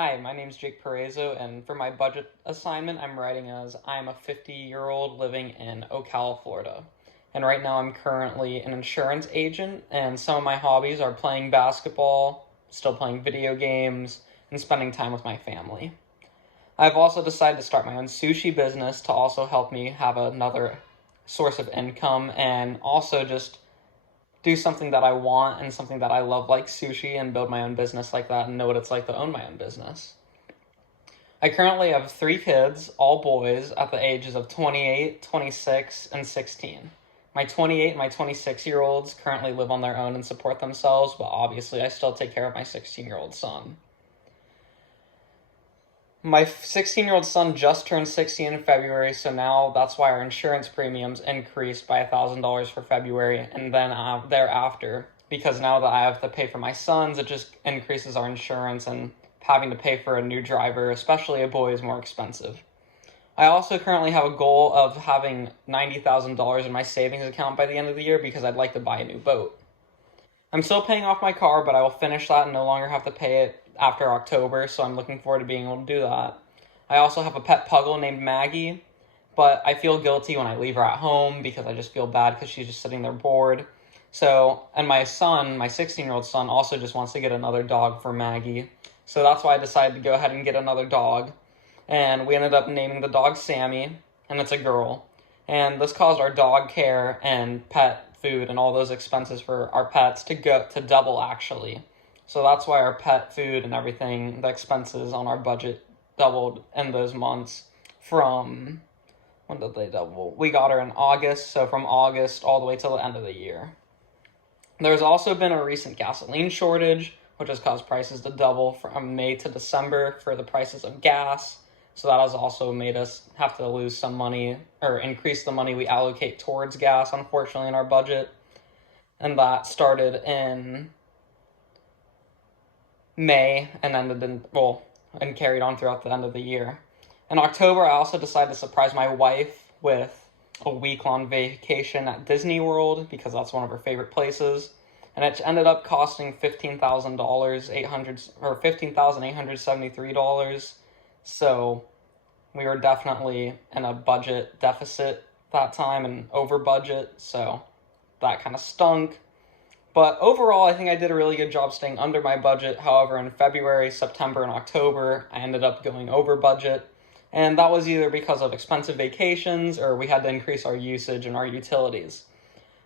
Hi, my name is Jake Parezo, and for my budget assignment, I'm writing as I'm a 50-year-old living in Ocala, Florida. And right now, I'm currently an insurance agent, and some of my hobbies are playing basketball, still playing video games, and spending time with my family. I've also decided to start my own sushi business to also help me have another source of income and also just do something that I want and something that I love, like sushi, and build my own business like that and know what it's like to own my own business. I currently have 3 kids, all boys, at the ages of 28, 26, and 16. My 28 and my 26-year-olds currently live on their own and support themselves, but obviously I still take care of my 16-year-old son. My 16-year-old son just turned 16 in February, so now that's why our insurance premiums increased by $1,000 for February, and then thereafter, because now that I have to pay for my sons, it just increases our insurance, and having to pay for a new driver, especially a boy, is more expensive. I also currently have a goal of having $90,000 in my savings account by the end of the year because I'd like to buy a new boat. I'm still paying off my car, but I will finish that and no longer have to pay it after October, so I'm looking forward to being able to do that. I also have a pet puggle named Maggie, but I feel guilty when I leave her at home because I just feel bad because she's just sitting there bored. So, and my son, my 16-year-old son, also just wants to get another dog for Maggie. So that's why I decided to go ahead and get another dog. And we ended up naming the dog Sammy, and it's a girl. And this caused our dog care and pet food and all those expenses for our pets to double, actually. So that's why our pet food and everything, the expenses on our budget doubled in those months from, when did they double? We got her in August, so from August all the way till the end of the year. There's also been a recent gasoline shortage, which has caused prices to double from May to December for the prices of gas. So that has also made us have to lose some money, or increase the money we allocate towards gas, unfortunately, in our budget. And that started in May and ended in, and carried on throughout the end of the year. In October, I also decided to surprise my wife with a week-long vacation at Disney World because that's one of her favorite places. And it ended up costing $15,873. So we were definitely in a budget deficit that time and over budget, so that kind of stunk. But overall, I think I did a really good job staying under my budget. However, in February, September, and October, I ended up going over budget. And that was either because of expensive vacations or we had to increase our usage and our utilities.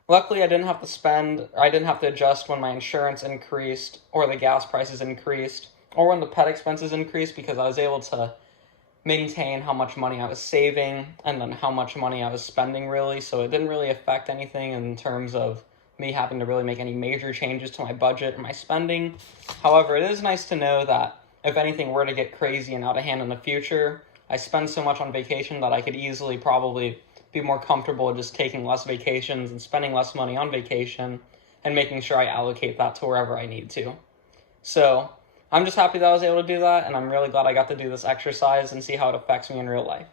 Luckily, I didn't have to adjust when my insurance increased or the gas prices increased or when the pet expenses increased because I was able to maintain how much money I was saving and then how much money I was spending, really. So it didn't really affect anything in terms of me having to really make any major changes to my budget and my spending. However, it is nice to know that if anything were to get crazy and out of hand in the future, I spend so much on vacation that I could easily probably be more comfortable just taking less vacations and spending less money on vacation and making sure I allocate that to wherever I need to. So I'm just happy that I was able to do that, and I'm really glad I got to do this exercise and see how it affects me in real life.